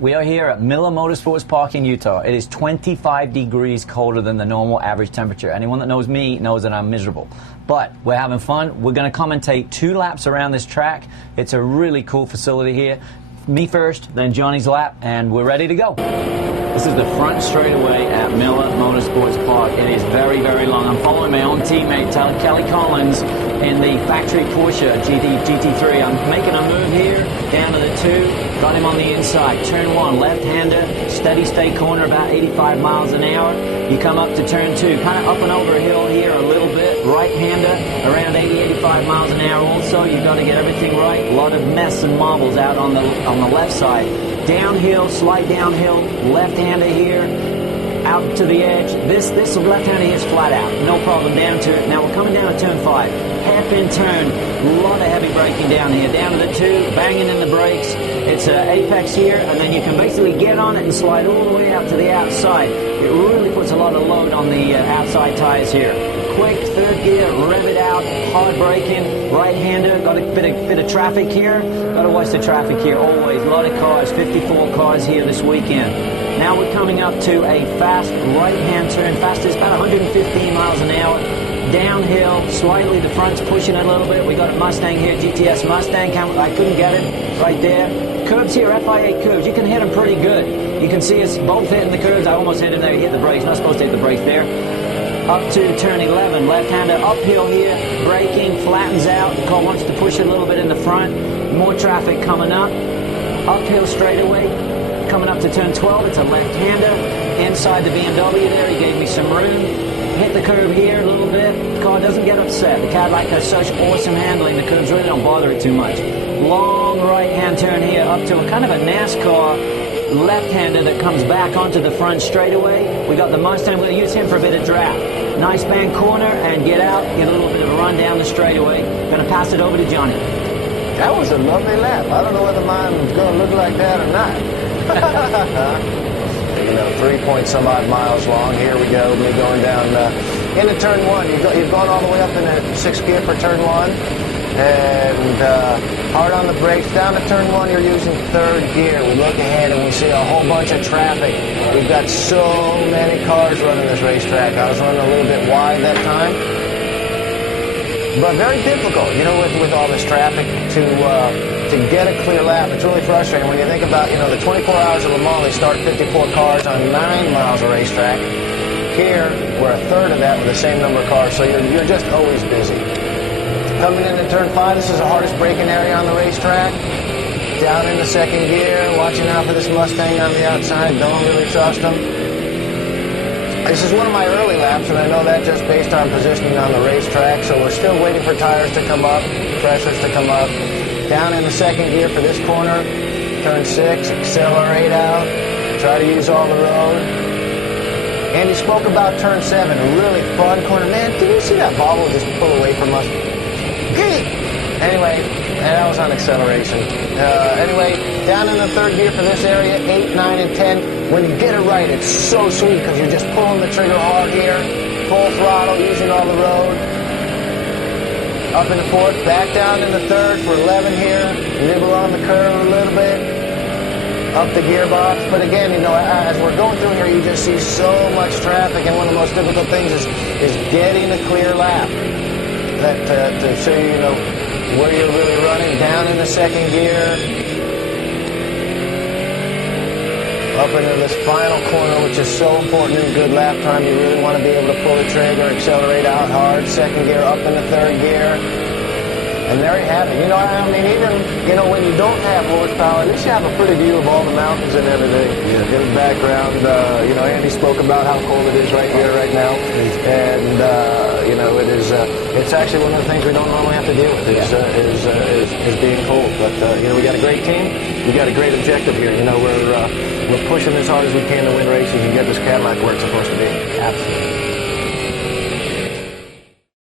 We are here at Miller Motorsports Park in Utah. It is 25 degrees colder than the normal average temperature. Anyone that knows me knows that I'm miserable. But we're having fun. We're going to commentate 2 laps around this track. It's a really cool facility here. Me first, then Johnny's lap, and we're ready to go. This is the front straightaway at Miller Motorsports Park. It is very, very long. I'm following my own teammate, Kelly Collins, in the factory Porsche GT3. I'm making a move here, down to the 2. Got him on the inside. Turn 1, left-hander, steady state corner, about 85 miles an hour. You come up to turn 2, kind of up and over a hill here a little bit. Right-hander, around 80, 85 miles an hour also. You've got to get everything right. A lot of mess and marbles out on the left side. Downhill, slight downhill, left-hander here, out to the edge. This left-hander here is flat out, no problem, down to it. Now we're coming down to turn 5, hairpin turn, a lot of heavy braking down here. Down to the 2, banging in the brakes. It's an apex here, and then you can basically get on it and slide all the way out to the outside. It really puts a lot of load on the outside tires here. Quick, 3rd gear, rev it out, hard braking, right-hander, got a bit of traffic here. Got to watch the traffic here always. A lot of cars, 54 cars here this weekend. Now we're coming up to a fast right-hand turn, fastest about 115 miles an hour. Downhill, slightly, the front's pushing it a little bit. We got a Mustang here, GTS Mustang. I couldn't get it right there. Curbs here, FI8 curbs. You can hit them pretty good. You can see us both hitting the curbs. I almost hit him there. He hit the brakes. Not supposed to hit the brakes there. Up to turn 11, left-hander uphill here, braking, flattens out. The car wants to push it a little bit in the front. More traffic coming up. Uphill straightaway, coming up to turn 12. It's a left-hander. Inside the BMW there, he gave me some room. Hit the curb here a little bit. The car doesn't get upset. The Cadillac has such awesome handling. The curbs really don't bother it too much. Long right-hand turn here up to a kind of a NASCAR left-hander that comes back onto the front straightaway. We got the Mustang. We're going to use him for a bit of draft. Nice bank corner and get out. Get a little bit of a run down the straightaway. Going to pass it over to Johnny. That was a lovely lap. I don't know whether mine was going to look like that or not. 3-point-some-odd miles long. Here we go. Me going down into turn 1. You've gone all the way up in the 6th gear for turn 1. And hard on the brakes. Down to turn 1, you're using 3rd gear. We look ahead and we see a whole bunch of traffic. We've got so many cars running this racetrack. I was running a little bit wide that time. But very difficult, with all this traffic to get a clear lap. It's really frustrating when you think about, the 24 hours of Le Mans, they start 54 cars on 9 miles of racetrack. Here, we're a third of that with the same number of cars, so you're just always busy. Coming into turn 5, this is the hardest braking area on the racetrack. Down in the 2nd gear, watching out for this Mustang on the outside. Don't really trust him. This is one of my early laps, and I know that just based on positioning on the racetrack, so we're still waiting for tires to come up, pressures to come up. Down in the 2nd gear for this corner, turn 6, accelerate out, try to use all the road. And you spoke about turn 7, a really fun corner. Man, did you see that bobble just pull away from us? Anyway, that was on acceleration. Anyway, down in the 3rd gear for this area, 8, 9, and 10. When you get it right, it's so sweet because you're just pulling the trigger hard here, full throttle, using all the road. Up in the 4th, back down in the 3rd for 11 here. Nibble on the curve a little bit. Up the gearbox. But again, as we're going through here, you just see so much traffic, and one of the most difficult things is getting a clear lap. To show you, where you're really running. Down in the 2nd gear. Up into this final corner, which is so important in good lap time. You really want to be able to pull the trigger, accelerate out hard. 2nd gear, up in the 3rd gear. And there you have it. Even, when you don't have horsepower, at least you have a pretty view of all the mountains and everything. Yeah. In the background, Andy spoke about how cold it is right here, right now. And, it's actually one of the things we don't normally have to deal with is being cold. But, we got a great team. We got a great objective here. We're pushing as hard as we can to win races and get this Cadillac where it's supposed to be. Absolutely.